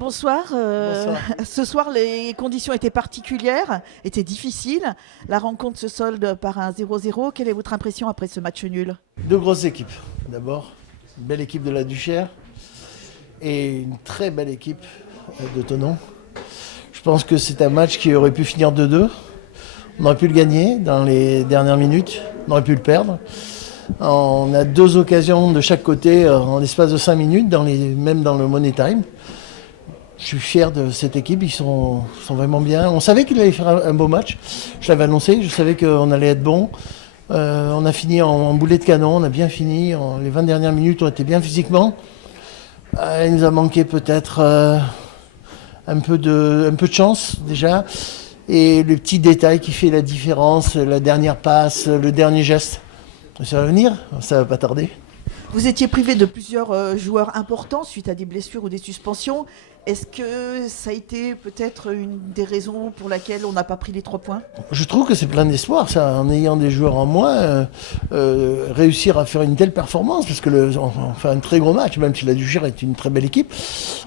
bonsoir. Bonsoir. Ce soir, les conditions étaient particulières, étaient difficiles. La rencontre se solde par un 0-0. Quelle est votre impression après ce match nul? Deux grosses équipes. D'abord, une belle équipe de la Duchère et une très belle équipe de Thonon. Je pense que c'est un match qui aurait pu finir 2-2. On aurait pu le gagner dans les dernières minutes. On aurait pu le perdre. On a deux occasions de chaque côté en l'espace de 5 minutes, même dans le Money Time. Je suis fier de cette équipe, ils sont vraiment bien. On savait qu'il allait faire un beau match. Je l'avais annoncé, je savais qu'on allait être bon. On a fini en boulet de canon, on a bien fini. Les 20 dernières minutes ont été bien physiquement. Il nous a manqué peut-être un peu de chance déjà. Et le petit détail qui fait la différence, la dernière passe, le dernier geste. Ça va venir, ça va pas tarder. Vous étiez privé de plusieurs joueurs importants suite à des blessures ou des suspensions. Est-ce que ça a été peut-être une des raisons pour laquelle on n'a pas pris les 3 points? Je trouve que c'est plein d'espoir, ça, en ayant des joueurs en moins, réussir à faire une telle performance, parce que on fait un très gros match, même si la Duchère est une très belle équipe,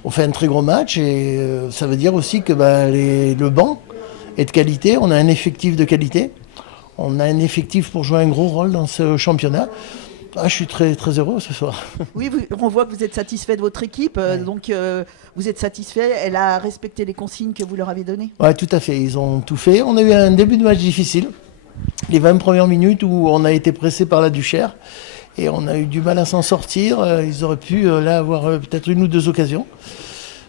on fait un très gros match et ça veut dire aussi que le banc est de qualité, on a un effectif de qualité, on a un effectif pour jouer un gros rôle dans ce championnat. Je suis très, très heureux ce soir. Oui, on voit que vous êtes satisfait de votre équipe, donc vous êtes satisfait, elle a respecté les consignes que vous leur avez données? Oui, tout à fait, ils ont tout fait. On a eu un début de match difficile, les 20 premières minutes où on a été pressé par la Duchère et on a eu du mal à s'en sortir. Ils auraient pu là avoir peut-être une ou deux occasions.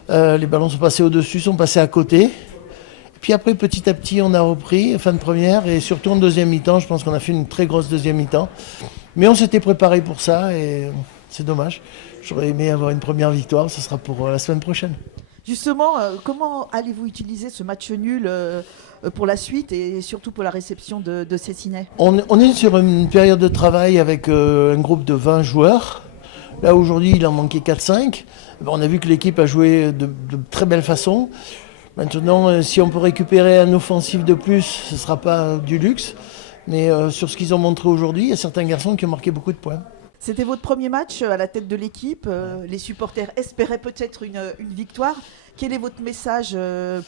Les ballons sont passés au-dessus, sont passés à côté. Puis après, petit à petit, on a repris, fin de première, et surtout en deuxième mi-temps, je pense qu'on a fait une très grosse deuxième mi-temps. Mais on s'était préparé pour ça, et c'est dommage. J'aurais aimé avoir une première victoire, ce sera pour la semaine prochaine. Justement, comment allez-vous utiliser ce match nul pour la suite et surtout pour la réception de Cessinet? On est sur une période de travail avec un groupe de 20 joueurs. Là, aujourd'hui, il en manquait 4-5. On a vu que l'équipe a joué de très belle façon. Maintenant, si on peut récupérer un offensif de plus, ce ne sera pas du luxe. Mais sur ce qu'ils ont montré aujourd'hui, il y a certains garçons qui ont marqué beaucoup de points. C'était votre premier match à la tête de l'équipe. Les supporters espéraient peut-être une victoire. Quel est votre message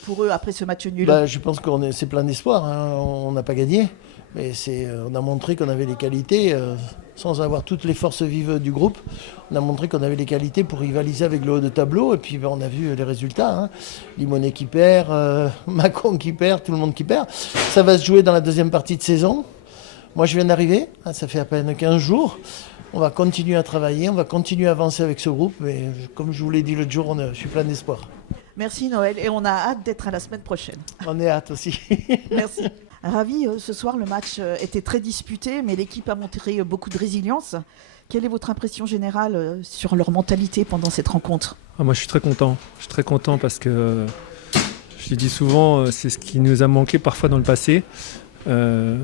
pour eux après ce match nul? Je pense que c'est plein d'espoir. On n'a pas gagné. Mais on a montré qu'on avait les qualités, sans avoir toutes les forces vives du groupe. On a montré qu'on avait les qualités pour rivaliser avec le haut de tableau. Et puis on a vu les résultats. Limonet qui perd, Macron qui perd, tout le monde qui perd. Ça va se jouer dans la deuxième partie de saison. Moi je viens d'arriver, ça fait à peine 15 jours. On va continuer à travailler, on va continuer à avancer avec ce groupe. Mais comme je vous l'ai dit l'autre jour, je suis plein d'espoir. Merci Noël et on a hâte d'être à la semaine prochaine. On est hâte aussi. Merci. Ravi, ce soir le match était très disputé, mais l'équipe a montré beaucoup de résilience. Quelle est votre impression générale sur leur mentalité pendant cette rencontre? Moi je suis très content. Je suis très content parce que, je l'ai dit souvent, c'est ce qui nous a manqué parfois dans le passé.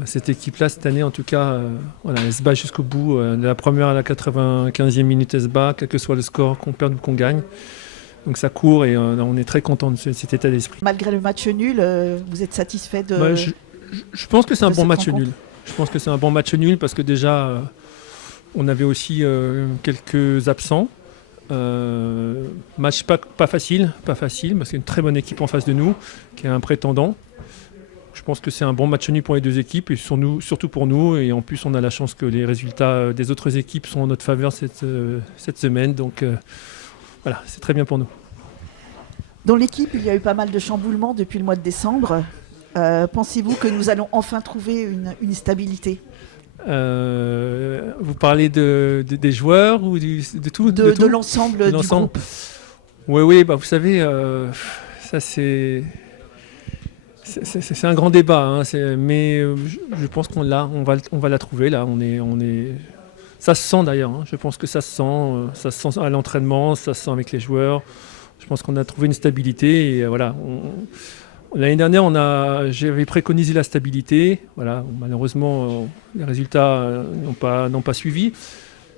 Cette équipe-là, cette année en tout cas, elle se bat jusqu'au bout. De la première à la 95e minute, elle se bat, quel que soit le score, qu'on perde ou qu'on gagne. Donc ça court et on est très content de cet état d'esprit. Malgré le match nul, vous êtes satisfait de... Je pense que c'est un bon match rencontre. nul. Je pense que c'est un bon match nul parce que déjà, on avait aussi quelques absents. Match pas facile parce qu'il y a une très bonne équipe en face de nous, qui est un prétendant. Je pense que c'est un bon match nul pour les deux équipes, et surtout pour nous. Et en plus, on a la chance que les résultats des autres équipes sont en notre faveur cette semaine. Donc voilà, c'est très bien pour nous. Dans l'équipe, il y a eu pas mal de chamboulements depuis le mois de décembre. Pensez-vous que nous allons enfin trouver une stabilité? Vous parlez des joueurs ou de tout? De l'ensemble du groupe. Oui, vous savez, ça c'est un grand débat, mais je pense qu'on va la trouver là. Ça se sent d'ailleurs. Je pense que ça se sent à l'entraînement, ça se sent avec les joueurs. Je pense qu'on a trouvé une stabilité et voilà. L'année dernière, j'avais préconisé la stabilité. Voilà, malheureusement, les résultats n'ont pas suivi.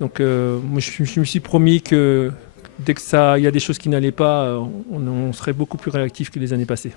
Donc, moi, je me suis promis que dès qu'il y a des choses qui n'allaient pas, on serait beaucoup plus réactif que les années passées.